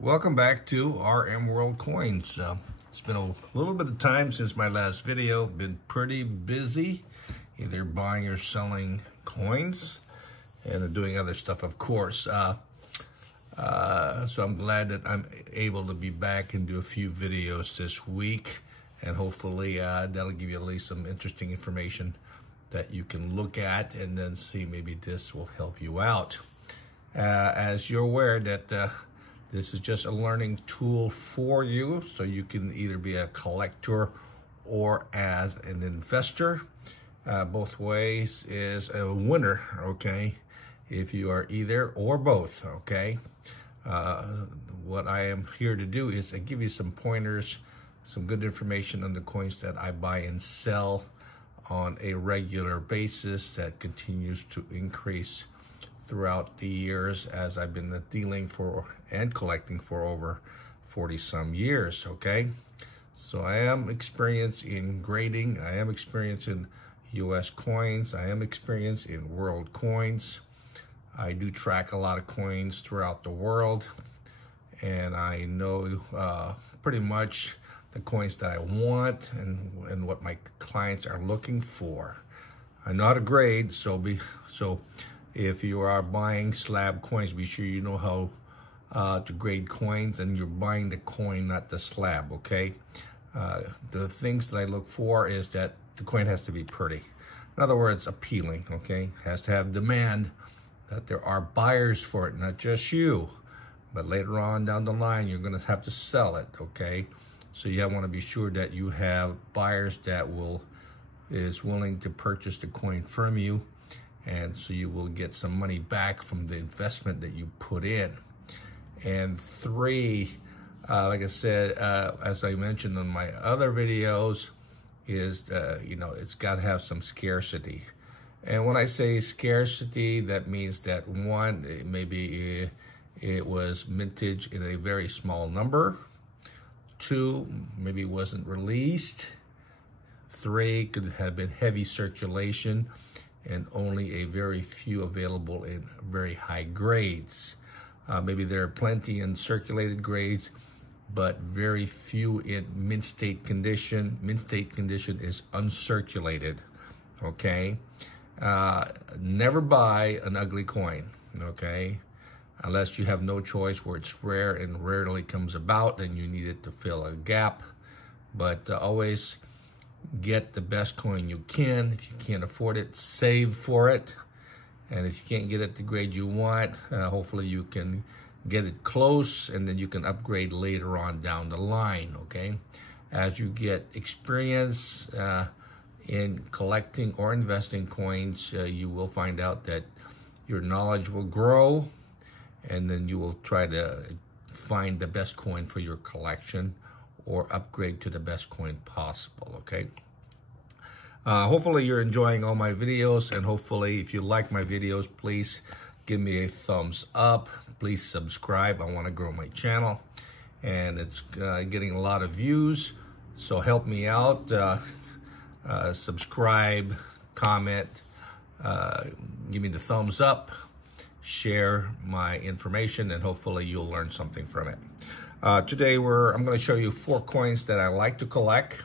Welcome back to RMworldcoins. It's been a little bit of time since my last video. Been pretty busy, either buying or selling coins and doing other stuff, of course. So I'm glad that I'm able to be back and do a few videos this week, and hopefully that'll give you at least some interesting information that you can look at and then see maybe this will help you out. As you're aware that this is just a learning tool for you, so you can either be a collector or as an investor. Both ways is a winner, okay? If you are either or both, okay? What I am here to do is to give you some pointers, some good information on the coins that I buy and sell on a regular basis that continues to increase throughout the years as I've been dealing for and collecting for over 40 some years, okay? So I am experienced in grading, I am experienced in US coins, I am experienced in world coins. I do track a lot of coins throughout the world, and I know pretty much the coins that I want and what my clients are looking for. I know how to grade, so if you are buying slab coins, be sure you know how to grade coins, and you're buying the coin, not the slab, okay? The things that I look for is that the coin has to be pretty. In other words, appealing, okay? Has to have demand, that there are buyers for it, not just you. But later on down the line, you're gonna have to sell it, okay? So you want to be sure that you have buyers that is willing to purchase the coin from you, and so you will get some money back from the investment that you put in. And three, like I said, as I mentioned in my other videos, is it's got to have some scarcity. And when I say scarcity, that means that one, maybe it was mintage in a very small number. Two, maybe it wasn't released. Three, could have been heavy circulation and only a very few available in very high grades. Maybe there are plenty in circulated grades, but very few in mint state condition. Mint state condition is uncirculated, okay? Never buy an ugly coin, okay? Unless you have no choice, where it's rare and rarely comes about, then you need it to fill a gap. But always get the best coin you can. If you can't afford it, save for it. And if you can't get it the grade you want, hopefully you can get it close, and then you can upgrade later on down the line, okay? As you get experience in collecting or investing coins, you will find out that your knowledge will grow, and then you will try to find the best coin for your collection or upgrade to the best coin possible, okay? Hopefully you're enjoying all my videos, and hopefully if you like my videos, please give me a thumbs up. Please subscribe. I want to grow my channel, and it's getting a lot of views, so help me out. Subscribe, comment, give me the thumbs up, share my information, and hopefully you'll learn something from it. Today I'm going to show you 4 coins that I like to collect,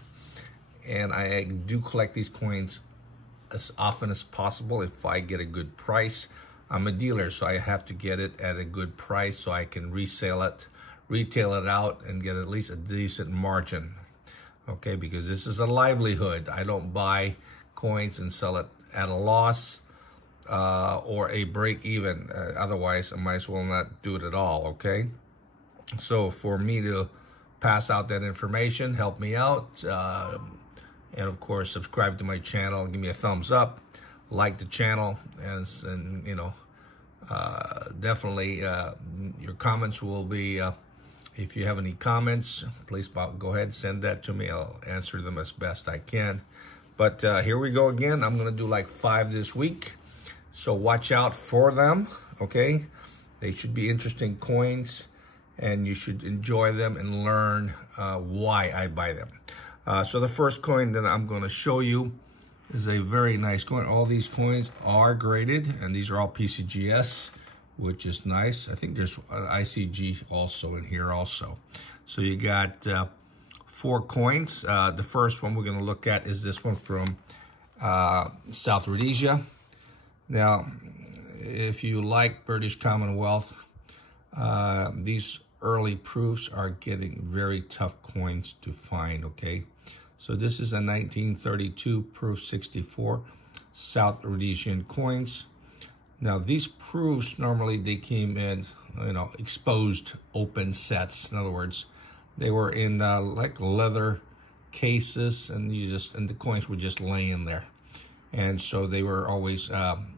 and I do collect these coins as often as possible if I get a good price. I'm a dealer, so I have to get it at a good price so I can retail it out, and get at least a decent margin, okay? Because this is a livelihood. I don't buy coins and sell it at a loss or a break even. Otherwise, I might as well not do it at all, okay? So for me to pass out that information, help me out, and of course subscribe to my channel, give me a thumbs up, like the channel, and definitely your comments will be, if you have any comments, please go ahead, send that to me. I'll answer them as best I can. But here we go again. I'm gonna do like 5 this week, so watch out for them, okay? They should be interesting coins, and you should enjoy them and learn why I buy them. So the first coin that I'm going to show you is a very nice coin. All these coins are graded, and these are all PCGS. which is nice. I think there's an ICG also in here also. So you got 4 coins. The first one we're going to look at is this one from South Rhodesia. Now, if you like British Commonwealth, these early proofs are getting very tough coins to find, okay? So this is a 1932 proof 64 South Rhodesian coins. Now these proofs, normally they came in, exposed open sets. In other words, they were in like leather cases, and the coins were just laying there. And so they were always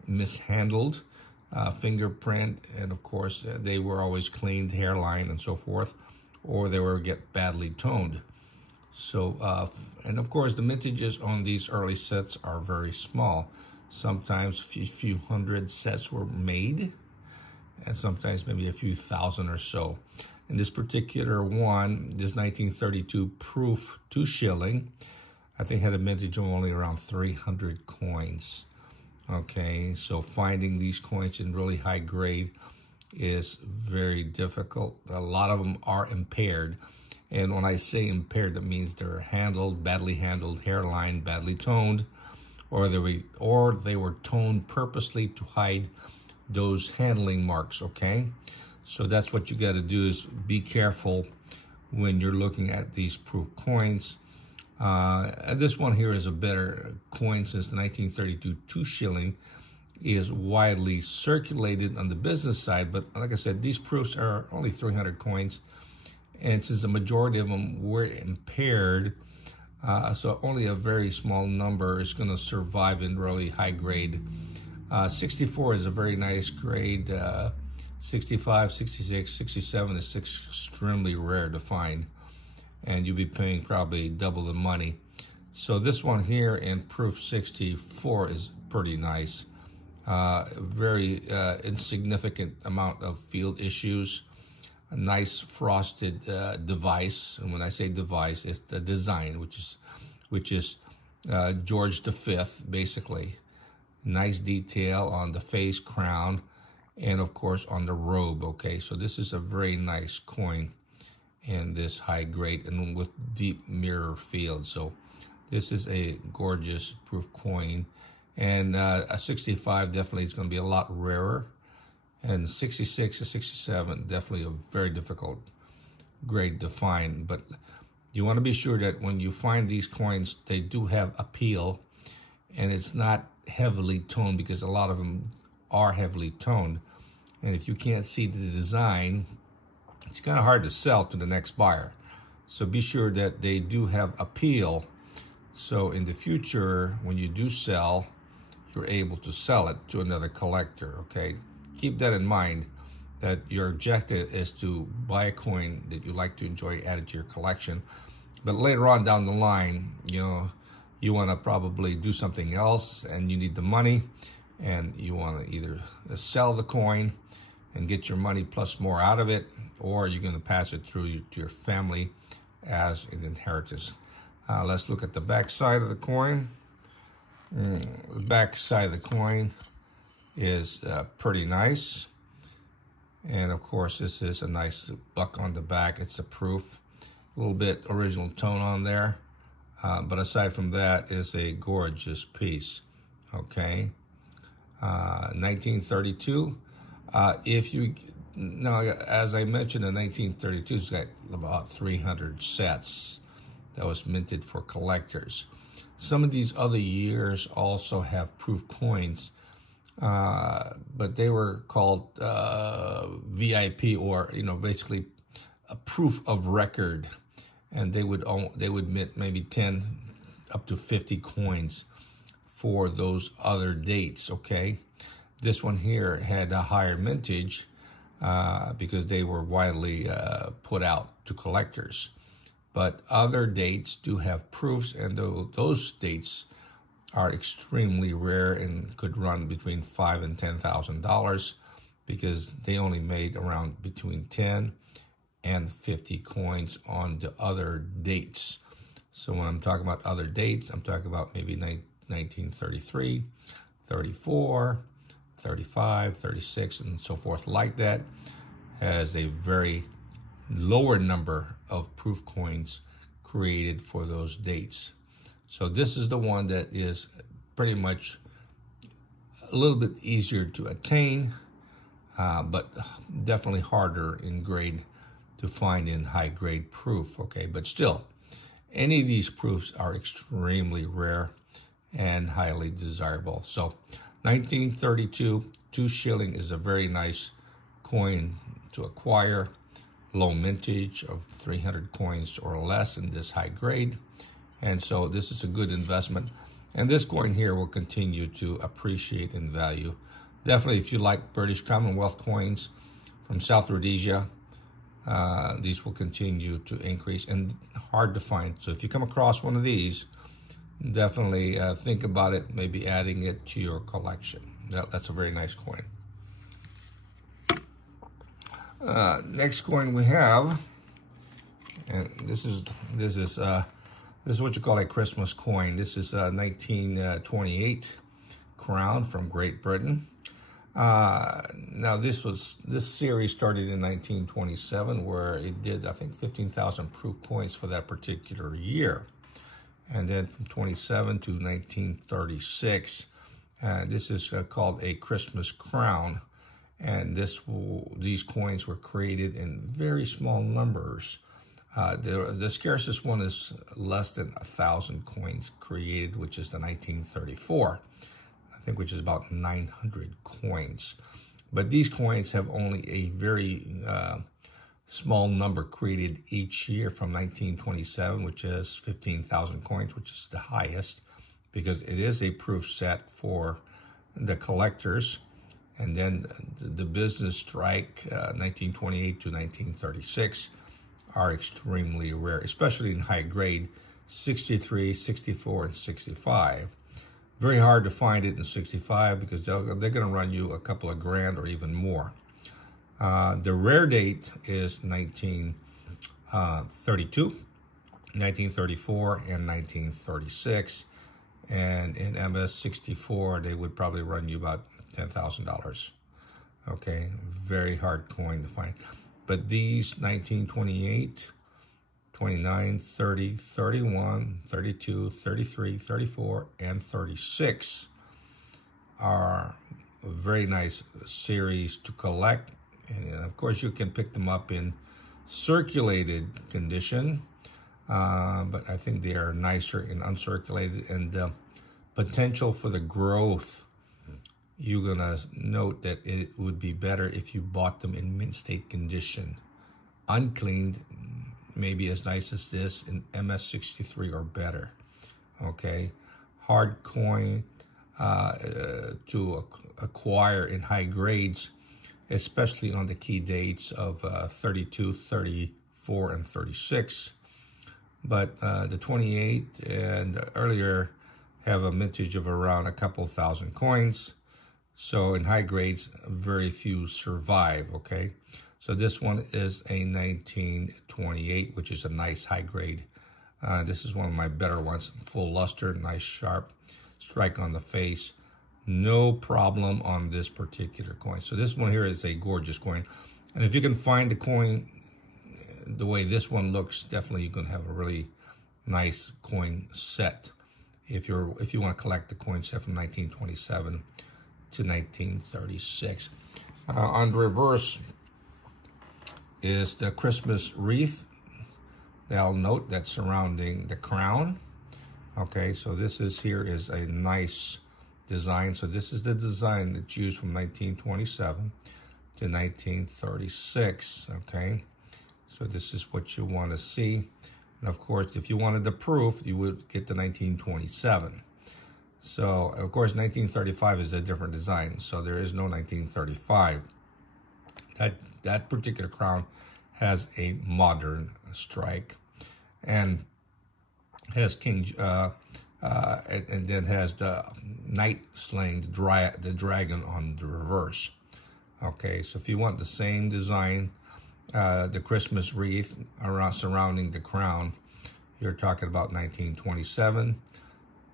mishandled, fingerprint, and of course they were always cleaned, hairline and so forth, or they were get badly toned. So, and of course the mintages on these early sets are very small. Sometimes a few hundred sets were made, and sometimes maybe a few thousand or so. In this particular one, this 1932 proof 2 shilling, I think had a mintage of only around 300 coins. Okay, so finding these coins in really high grade is very difficult. A lot of them are impaired. And when I say impaired, that means they're handled, badly handled, hairline, badly toned, or they were toned purposely to hide those handling marks, okay? So that's what you got to do, is be careful when you're looking at these proof coins. And this one here is a better coin, since the 1932 2 shilling is widely circulated on the business side. But like I said, these proofs are only 300 coins. And since the majority of them were impaired, so only a very small number is going to survive in really high grade. 64 is a very nice grade. 65, 66, 67 is extremely rare to find, and you'll be paying probably double the money. So this one here in proof 64 is pretty nice. Very insignificant amount of field issues. A nice frosted device, and when I say device, it's the design, which is George V, basically. Nice detail on the face, crown, and of course on the robe. Okay, so this is a very nice coin in this high grade and with deep mirror field. So this is a gorgeous proof coin, and a 65 definitely is going to be a lot rarer. And 66 to 67, definitely a very difficult grade to find. But you want to be sure that when you find these coins, they do have appeal, and it's not heavily toned, because a lot of them are heavily toned. And if you can't see the design, it's kind of hard to sell to the next buyer. So be sure that they do have appeal. So in the future, when you do sell, you're able to sell it to another collector, okay? Keep that in mind, that your objective is to buy a coin that you like to enjoy, add it to your collection. But later on down the line, you want to probably do something else, and you need the money, and you want to either sell the coin and get your money plus more out of it, or you're going to pass it through to your family as an inheritance. Let's look at the back side of the coin. The back side of the coin is pretty nice, and of course this is a nice buck on the back. It's a proof, a little bit original tone on there, but aside from that, it's a gorgeous piece. Okay, 1932. If you now, as I mentioned, in 1932, it's got about 300 sets that was minted for collectors. Some of these other years also have proof coins, but they were called VIP, or basically a proof of record, and they would mint maybe 10 up to 50 coins for those other dates. Okay, this one here had a higher mintage because they were widely put out to collectors. But other dates do have proofs, and those dates are extremely rare and could run between $5,000 and $10,000, because they only made around between 10 and 50 coins on the other dates. So when I'm talking about other dates, I'm talking about maybe 1933, 34, 35, 36, and so forth like that, has a very lower number of proof coins created for those dates. So this is the one that is pretty much a little bit easier to attain, but definitely harder in grade to find in high grade proof, okay? But still, any of these proofs are extremely rare and highly desirable. So 1932, 2 shilling is a very nice coin to acquire. Low mintage of 300 coins or less in this high grade. And so this is a good investment. And this coin here will continue to appreciate in value. Definitely, if you like British Commonwealth coins from South Rhodesia, these will continue to increase and hard to find. So if you come across one of these, definitely think about it, maybe adding it to your collection. That's a very nice coin. Next coin we have, and this is what you call a Christmas coin. This is 1928 crown from Great Britain. Now this series started in 1927, where it did, I think, 15,000 proof coins for that particular year, and then from 27 to 1936, this is called a Christmas crown. And these coins were created in very small numbers. The scarcest one is less than 1,000 coins created, which is the 1934, I think, which is about 900 coins. But these coins have only a very small number created each year from 1927, which is 15,000 coins, which is the highest, because it is a proof set for the collectors. And then the business strike, 1928 to 1936, are extremely rare, especially in high grade, 63, 64, and 65. Very hard to find it in 65 because they're going to run you a couple of grand or even more. The rare date is 1932, 1934, and 1936. And in MS64, they would probably run you about $10,000. Okay, very hard coin to find. But these 1928, 29, 30, 31, 32, 33, 34, and 36 are a very nice series to collect. And of course, you can pick them up in circulated condition, but I think they are nicer in uncirculated, and the potential for the growth, you're going to note that it would be better if you bought them in mint state condition. Uncleaned, maybe as nice as this in MS63 or better. Okay, hard coin to acquire in high grades, especially on the key dates of 32, 34, and 36. But the 28 and earlier have a mintage of around a couple thousand coins. So in high grades, very few survive, okay? So this one is a 1928, which is a nice high grade. This is one of my better ones. Full luster, nice sharp strike on the face. No problem on this particular coin. So this one here is a gorgeous coin. And if you can find the coin the way this one looks, definitely you're going to have a really nice coin set. If you want to collect the coin set from 1927 to 1936. On the reverse is the Christmas wreath. They'll note that surrounding the crown. Okay, so this is a nice design. So this is the design that's used from 1927 to 1936. Okay, so this is what you want to see. And of course, if you wanted the proof, you would get the 1927. So, of course, 1935 is a different design, so there is no 1935. That particular crown has a modern strike, and has king, and then has the knight slaying the dragon on the reverse. Okay, so if you want the same design, the Christmas wreath surrounding the crown, you're talking about 1927.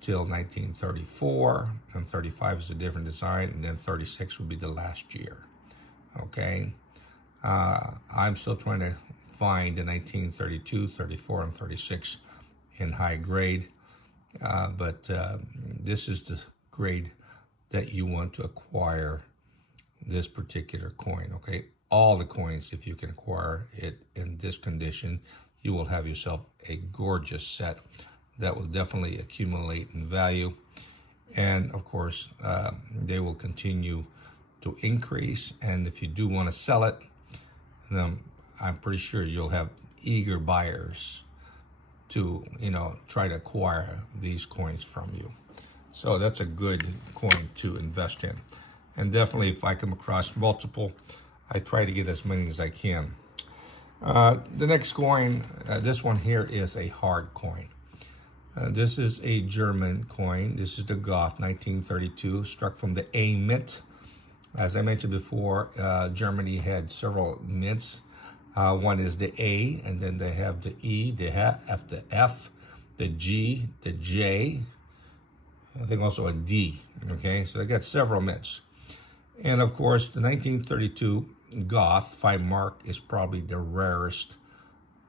till 1934, and 35 is a different design, and then 36 would be the last year. Okay, I'm still trying to find the 1932, 34, and 36 in high grade, but this is the grade that you want to acquire this particular coin. Okay, all the coins, if you can acquire it in this condition, you will have yourself a gorgeous set that will definitely accumulate in value. And of course, they will continue to increase. And if you do want to sell it, then I'm pretty sure you'll have eager buyers to, try to acquire these coins from you. So that's a good coin to invest in. And definitely, if I come across multiple, I try to get as many as I can. The next coin, this one here is a hard coin. This is a German coin. This is the Goth 1932, struck from the A mint. As I mentioned before, Germany had several mints. One is the A, and then they have the E, the F, the F, the G, the J, I think also a D. Okay, so they got several mints. And of course, the 1932 Goth 5 mark is probably the rarest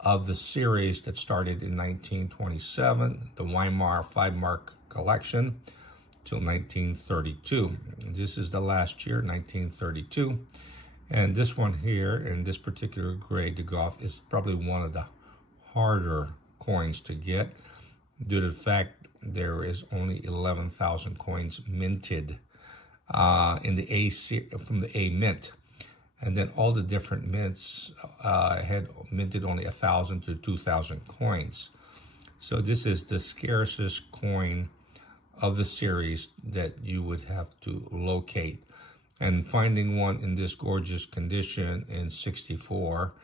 of the series that started in 1927, the Weimar 5 mark collection, till 1932. This is the last year, 1932. And this one here, in this particular grade, the Goth, is probably one of the harder coins to get due to the fact there is only 11,000 coins minted in the from the A mint. And then all the different mints had minted only 1,000 to 2,000 coins. So this is the scarcest coin of the series that you would have to locate. And finding one in this gorgeous condition in 64,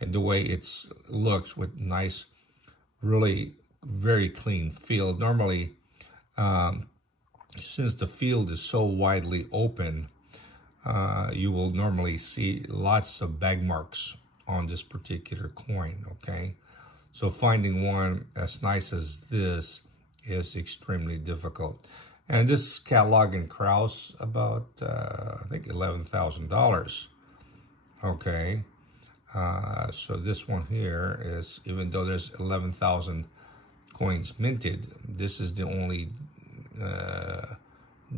and the way it looks with nice, really very clean field. Normally, since the field is so widely open, you will normally see lots of bag marks on this particular coin, okay? So finding one as nice as this is extremely difficult. And this catalog in Kraus, about, I think, $11,000, okay? So this one here is, even though there's 11,000 coins minted, this is the only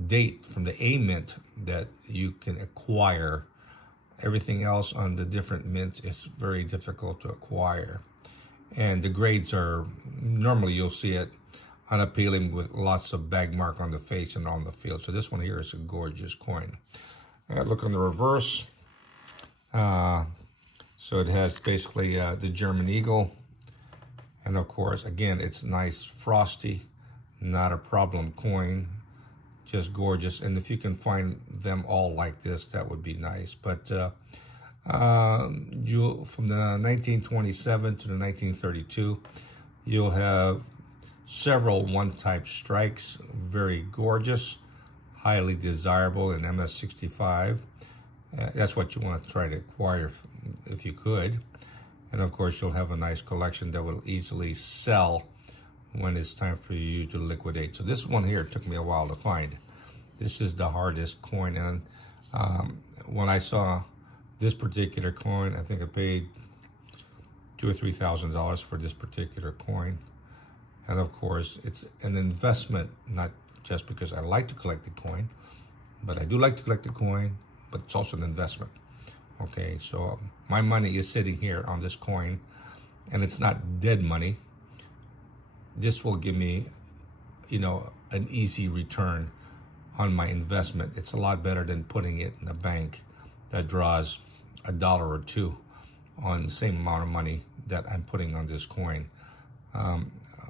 date from the A mint that you can acquire. Everything else on the different mints is very difficult to acquire. And the grades are, normally you'll see it unappealing with lots of bag mark on the face and on the field. So this one here is a gorgeous coin. Look on the reverse. So it has basically the German eagle. And of course, again, it's nice, frosty, not a problem coin. Just gorgeous. And if you can find them all like this, that would be nice. But you, from the 1927 to the 1932, you'll have several one-type strikes, very gorgeous, highly desirable in MS65. That's what you want to try to acquire if you could. And of course, you'll have a nice collection that will easily sell when it's time for you to liquidate. So this one here took me a while to find. This is the hardest coin. And when I saw this particular coin, I think I paid $2,000 or $3,000 for this particular coin. And of course, it's an investment, not just because I like to collect the coin, but I do like to collect the coin, but it's also an investment. Okay, so my money is sitting here on this coin, and it's not dead money. This will give me, an easy return on my investment. It's a lot better than putting it in a bank that draws $1 or $2 on the same amount of money that I'm putting on this coin.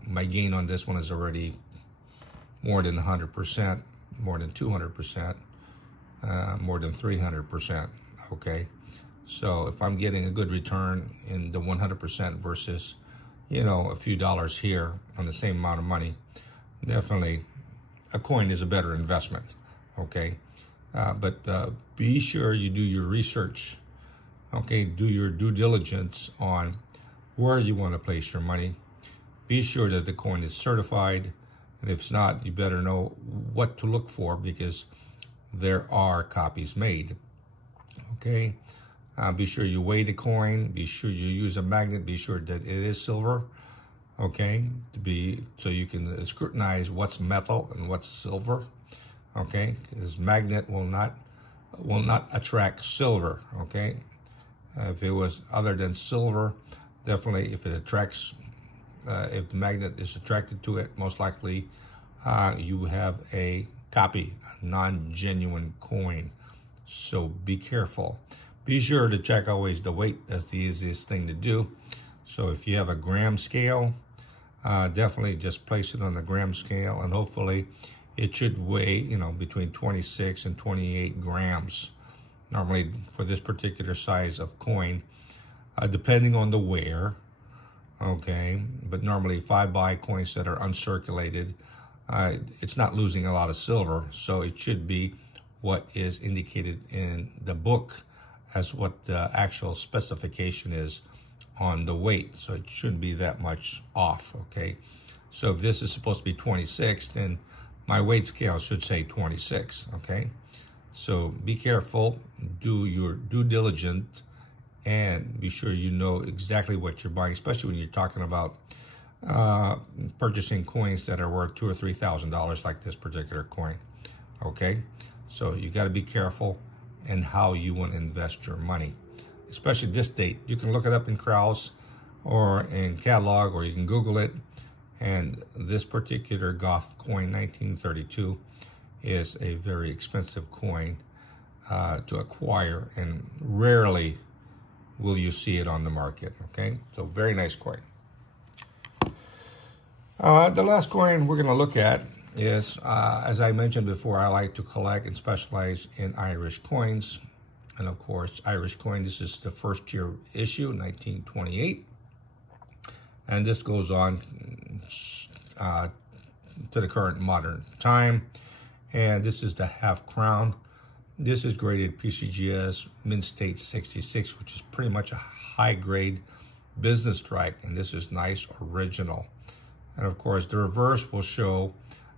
My gain on this one is already more than 100%, more than 200%, more than 300%, okay? So if I'm getting a good return in the 100% versus, a few dollars here on the same amount of money, definitely a coin is a better investment, okay? But be sure you do your research, okay? Do your due diligence on where you want to place your money. Be sure that the coin is certified, And if it's not, you better know what to look for, because there are copies made. Okay, be sure you weigh the coin. Be sure you use a magnet. Be sure that it is silver. Okay, so you can scrutinize what's metal and what's silver. Okay, because magnet will not attract silver. Okay, if it was other than silver, definitely if it attracts, if the magnet is attracted to it, most likely you have a copy, a non-genuine coin. So be careful. Be sure to check always the weight. That's the easiest thing to do. So if you have a gram scale, definitely just place it on the gram scale, and hopefully it should weigh, between 26 and 28 grams. Normally for this particular size of coin, depending on the wear. Okay, but normally 5-buy coins that are uncirculated, it's not losing a lot of silver, so it should be what is indicated in the book as what the actual specification is on the weight. So it shouldn't be that much off. Okay, so if this is supposed to be 26, then my weight scale should say 26. Okay, so be careful, do your due diligence, and be sure you know exactly what you're buying, especially when you're talking about purchasing coins that are worth $2,000 or $3,000 like this particular coin. Okay, so you got to be careful in how you want to invest your money, especially this date. You can look it up in Krause or in catalog, or you can Google it. And this particular Goth coin, 1932, is a very expensive coin to acquire, and rarely will you see it on the market. Okay, so very nice coin. The last coin we're going to look at is, as I mentioned before, I like to collect and specialize in Irish coins. And of course, Irish coin, this is the first year issue, 1928. And this goes on to the current modern time. And this is the half crown. This is graded PCGS Mint State 66, which is pretty much a high grade business strike. And this is nice original. And of course, the reverse will show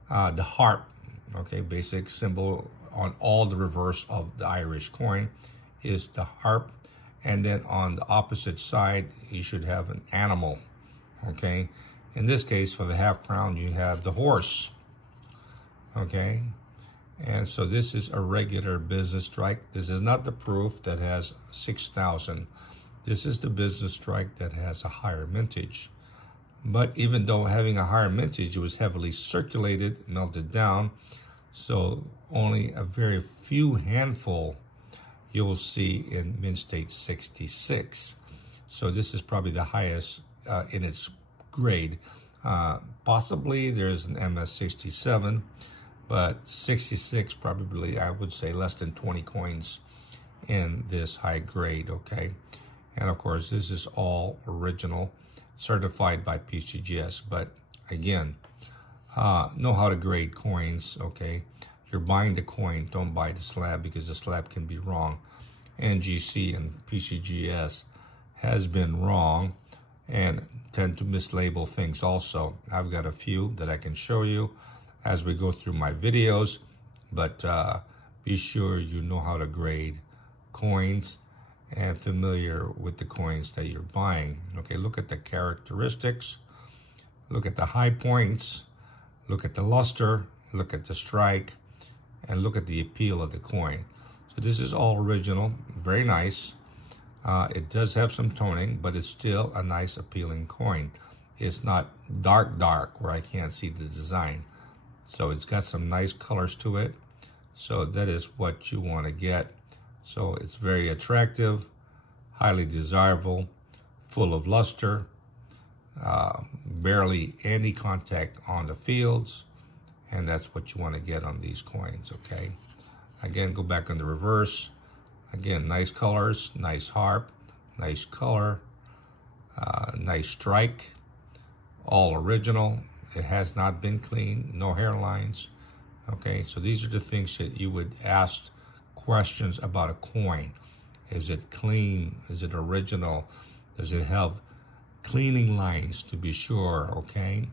the harp. Okay, basic symbol on all the reverse of the Irish coin is the harp. And then on the opposite side, you should have an animal. Okay, in this case, for the half crown, you have the horse. Okay, and so this is a regular business strike. This is not the proof that has 6,000. This is the business strike that has a higher mintage. But even though having a higher mintage, it was heavily circulated, melted down, so only a very few handful you'll see in Mint State 66. So this is probably the highest in its grade. Possibly there's an MS 67, but 66 probably, I would say, less than 20 coins in this high grade. Okay, and of course this is all original, certified by PCGS. But again, know how to grade coins. Okay, you're buying the coin, don't buy the slab, because the slab can be wrong. NGC and PCGS has been wrong and tend to mislabel things also. I've got a few that I can show you as we go through my videos, but be sure you know how to grade coins and familiar with the coins that you're buying. Okay, look at the characteristics, look at the high points, look at the luster, look at the strike, and look at the appeal of the coin. So this is all original, very nice. It does have some toning, but it's still a nice appealing coin. It's not dark where I can't see the design. So it's got some nice colors to it. So that is what you want to get. So it's very attractive, highly desirable, full of luster, barely any contact on the fields, and that's what you want to get on these coins. Okay, again, go back on the reverse. Again, nice colors, nice harp, nice color, nice strike, all original. It has not been cleaned, no hairlines. Okay, so these are the things that you would ask questions about a coin. Is it clean? Is it original? Does it have cleaning lines to be sure? Okay,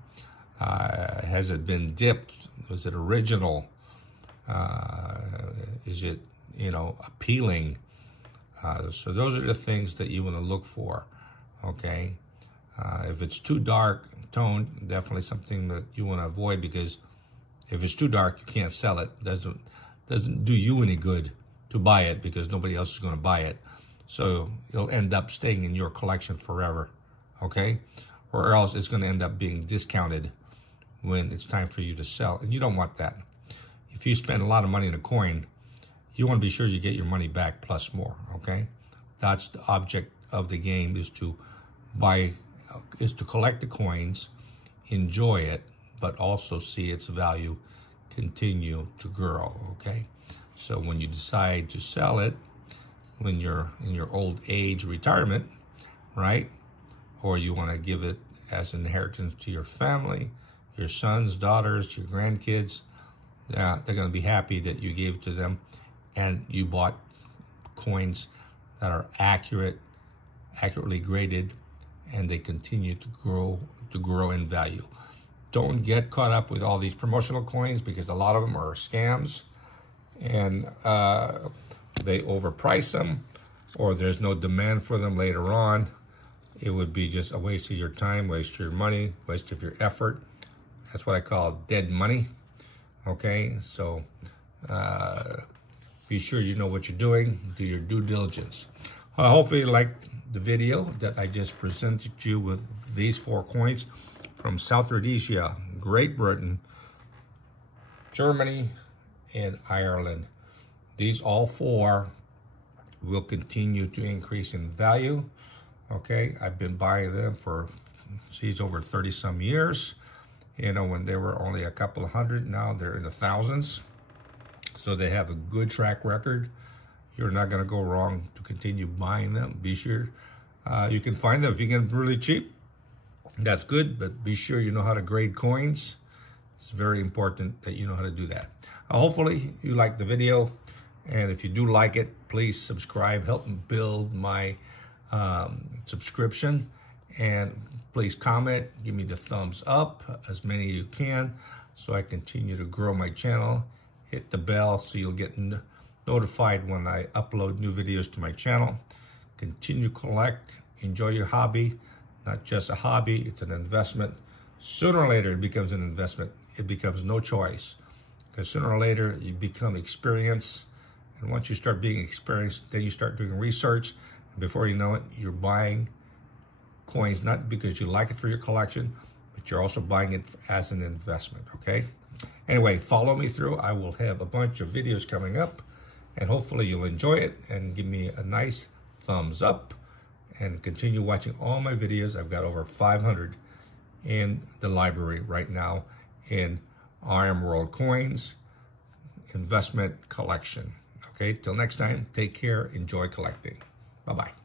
Has it been dipped? Was it original? Is it, appealing? So those are the things that you want to look for, okay? If it's too dark toned, definitely something that you want to avoid, because if it's too dark, you can't sell it. Doesn't do you any good to buy it, because nobody else is going to buy it. So it'll end up staying in your collection forever, okay? Or else it's going to end up being discounted when it's time for you to sell, and you don't want that. If you spend a lot of money in a coin, you want to be sure you get your money back plus more, okay? That's the object of the game, is to collect the coins, enjoy it, but also see its value continue to grow, okay? So when you decide to sell it, when you're in your old age retirement, right? Or you want to give it as an inheritance to your family, your sons, daughters, your grandkids, they're going to be happy that you gave it to them and you bought coins that are accurately graded, and they continue to grow in value. Don't get caught up with all these promotional coins, because a lot of them are scams, and they overprice them, or there's no demand for them later on. It would be just a waste of your time, waste of your money, waste of your effort. That's what I call dead money, okay? So be sure you know what you're doing. Do your due diligence. Hopefully you liked the video that I just presented you with these 4 coins from South Rhodesia, Great Britain, Germany, and Ireland. These all 4 will continue to increase in value. Okay, I've been buying them for, over 30 some years. When they were only a couple of hundred, now they're in the thousands. So they have a good track record. You're not going to go wrong to continue buying them. Be sure you can find them if you get them really cheap. That's good, but be sure you know how to grade coins. It's very important that you know how to do that. Hopefully you like the video, and if you do like it, please subscribe. Help me build my subscription, and please comment. Give me the thumbs up, as many as you can, so I continue to grow my channel. Hit the bell so you'll get notified when I upload new videos to my channel. Continue to collect. Enjoy your hobby. Not just a hobby, it's an investment. Sooner or later, it becomes an investment. It becomes no choice, because sooner or later, you become experienced. And once you start being experienced, then you start doing research. And before you know it, you're buying coins, not because you like it for your collection, but you're also buying it as an investment, okay? Anyway, follow me through. I will have a bunch of videos coming up, and hopefully you'll enjoy it and give me a nice thumbs up, and continue watching all my videos. I've got over 500 in the library right now in RMworldcoins investment collection. Okay, till next time, take care, enjoy collecting. Bye-bye.